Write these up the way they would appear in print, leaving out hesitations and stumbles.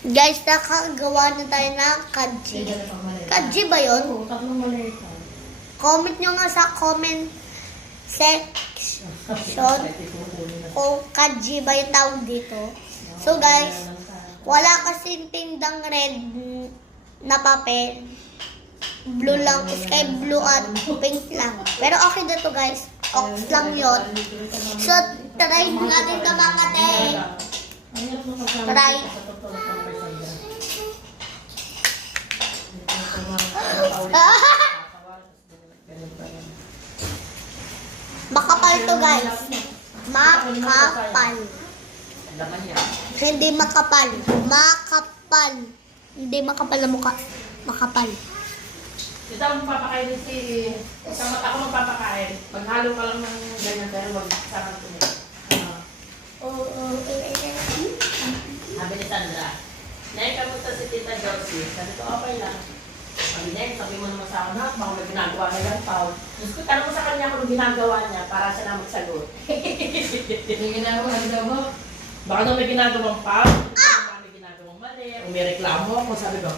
Guys, nakagawa na tayo ng kanji. Kanji ba yun? Oo, tatlong maleta. Comment nyo nga sa comment section kung kanji ba yung tawag dito. So guys, wala kasing tindang red na papel. Blue lang, sky blue at pink lang. Pero okay na to guys. Ox lang yun. So, try natin ito mga te. Try. Makapal to guys. Makapal. Hindi makapal. Makapal. Hindi makapal na mukha. Makapal. Ito ang papakain si... Isang mata ako magpapakain. Maghalo ka lang ng ganyan pero wag sarang ito niya. Sabi ni Sandra, Nay, kamusta si Tita Josie? Sabi ko, okay lang. Sabi niya, sabi mo naman sa akin, ha? Baka may ginagawa na yan, Paul. Diyos ko, tanong mo sa kanya kung ginagawa niya para siya na magsagot. May ginagawa na daw mo? Baka daw may ginagawang Paul. Baka may ginagawang mali. O may reklamo ako, sabi ko.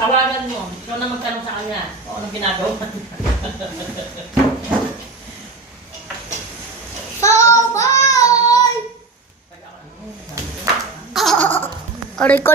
Tawagan mo. Ikaw na magtanong sa kanya kung anong ginagawa niya. Bye! Aray ko